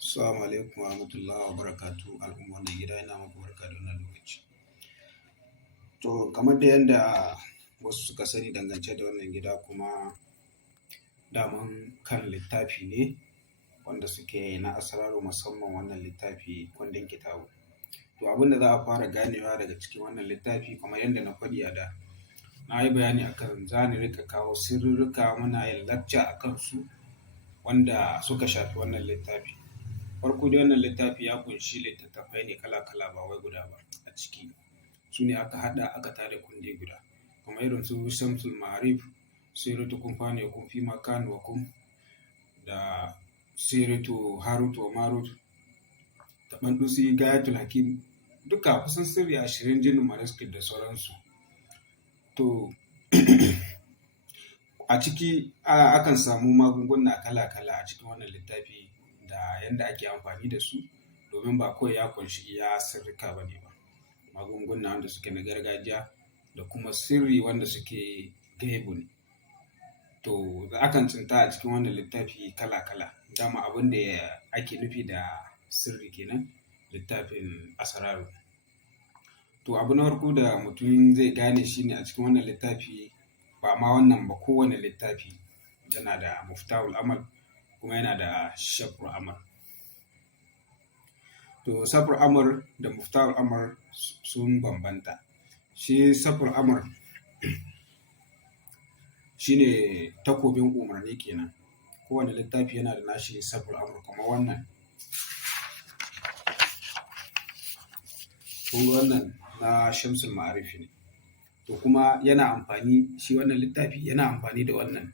Assalamu alaikum warahmatullahi wabarakatuh. Al'ummar gida yana muku barka da wannan lokaci. To kamar da yadda wasu suka sani dangance da wannan gida kuma daman kan littafi ne wanda suke na asararu, musamman wannan littafi kundin kitabu. To abinda za a fara ganewa daga cikin wannan littafi kamar yadda na faɗi a da, na yi bayani akan za ni rika kawo sirrika muna yin lacca a kansu wanda suka shafi wannan littafi. Farko dai wannan littafi ya kunshi littattafai ne kala-kala ba wai guda ba a ciki. Su ne aka haɗa aka tada kundi guda. Kamar irin su Shamsul Ma'arif, Siratu Kun Fane Kun Fi Makan wa Kun, da Siratu Harut wa Marut, da Ɓandusi Gayatul Hakim, duka kusan sirri 20 jinin manuscript da sauransu. To a ciki akan samu magunguna kala-kala a cikin wannan littafi da yadda ake amfani da su, domin ba kawai ya kunshi iya sirrika ba ne ba, magunguna wanda suke na gargajiya da kuma sirri wanda suke gaibu ne. To akan tsinta a cikin wannan littafi kala-kala, dama abin da ake nufi da sirri kenan littafin asararu. To abu na farko da mutum zai gane shi ne a cikin wannan littafi, ba ma wannan ba, kowane littafi yana da muftahul amal kuma yana da shafrul amal. To safrul amal da muftahul amal sun bambanta. Shi safrul amal shine takobin umarni kenan. Kowane littafi yana da nashi safrul amal, kamar wannan. Wannan na Shamsul Ma'arif ne. To kuma yana amfani, shi wannan littafi yana amfani da wannan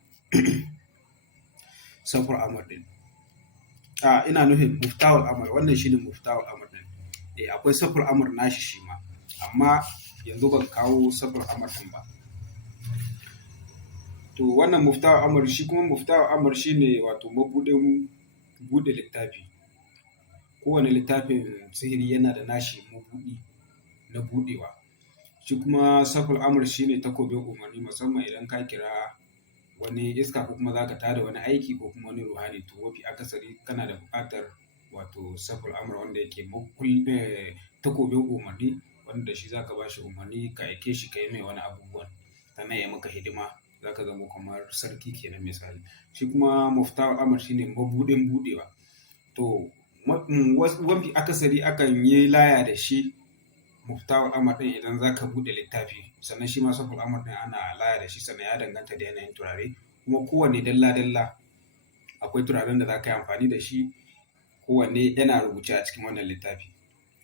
safrul amal din. Ina nufin muftahul amal, wannan shine muftahul amal din. Akwai safrul amal nashi shi ma, amma yanzu ban kawo safrul amal din ba. To wannan muftahul amal, shi kuma muftahul amal shine wato mabuɗin buɗe littafi. Kowane littafin sihiri yana da nashi mabuɗi na buɗewa. Shi kuma safrul amal shine takobin umarni, musamman idan ka kira wani iska ko kuma za ka tada wani aiki ko kuma wani ruhani, to mafi akasari kana da buƙatar wato safrul amal wanda yake takobin umarni, wanda shi za ka ba shi umarni ka aike shi ka yi mai wani abubuwan sannan ya maka hidima, za ka zama kamar sarki kenan misali. Shi kuma muftahul amal shine mabuɗin buɗewa. To mafi akasari akan yi laya da shi muftahul amal ɗin idan za ka buɗe littafi, sannan shi ma safrul amal ɗin ana laya da shi, sannan ya danganta da yanayin turare, kuma kowanne dalla-dalla akwai turaren da za ka yi amfani da shi, kowanne yana rubuce a cikin wannan littafi,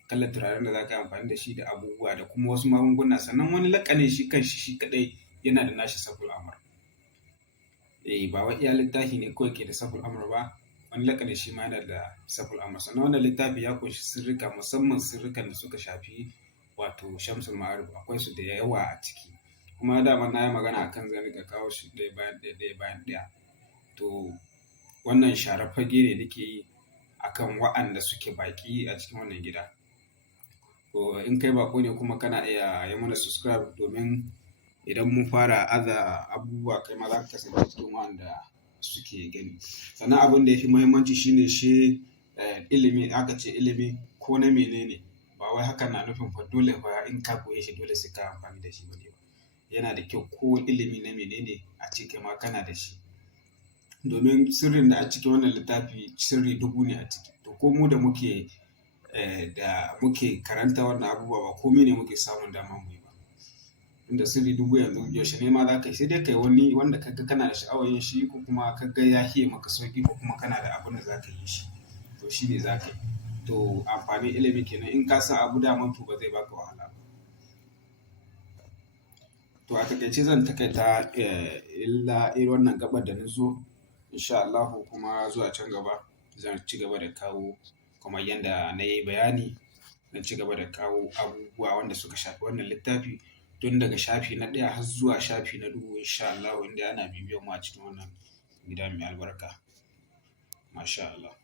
kalar turaren da za ka yi amfani da shi da abubuwa da kuma wasu magunguna, sannan wani laƙanin shi kanshi shi kaɗai yana da nashi safrul amal. Ba wai iya littafi ne kawai ke da safrul amal ba, wani laƙanin shi ma yana da safrul amal. Sannan wannan littafi ya ƙunshi sirrika, musamman sirrikan da suka shafi wato Shamsul Ma'arif, akwai su da yawa a ciki, kuma dama na yi magana akan zan riƙa kawo shi ɗaya bayan ɗaya. To wannan sharar fage ne nake yi akan wa'anda suke baƙi a cikin wannan gida. To in kai baƙo ne kuma kana iya yi mana subscribe, domin idan mun fara aza abubuwa kai ma za ka kasance cikin wa'anda suke gani. Sannan abin da ya fi muhimmanci shine shi ilimi, aka ce ilimi ko na menene, ba wai hakan na nufin fa dole fa in ka koye shi dole sai ka amfani da shi bane ba. Yana da kyau ko ilimi na menene a ce kai ma kana da shi, domin sirrin da a cikin wannan littafi sirri 1000 ne a ciki. To ko mu da muke karanta wannan abubuwa, ba komai ne muke samun dama mu yi ba. Inda sirri 1000 yanzu yaushe ne ma za ka yi, sai dai kai wani wanda kaga kana da sha'awar yin shi, ko kuma kaga ya hiye maka sauƙi, ko kuma kana da abin da za ka yi shi, to shi ne za ka yi. To amfanin ilimi kenan, in ka san abu daman to ba zai baka wahala ba. To a takaice zan takaita illa wannan gabar da na zo, insha Allah kuma zuwa can gaba zan ci gaba da kawo, kamar yadda na yi bayani, zan ci gaba da kawo abubuwa wanda suka shafi wannan littafi, tun daga shafi na 1 har zuwa shafi na 1000 insha Allah, inda ana bibiyar mu a cikin wannan gida mai albarka. Masha Allah.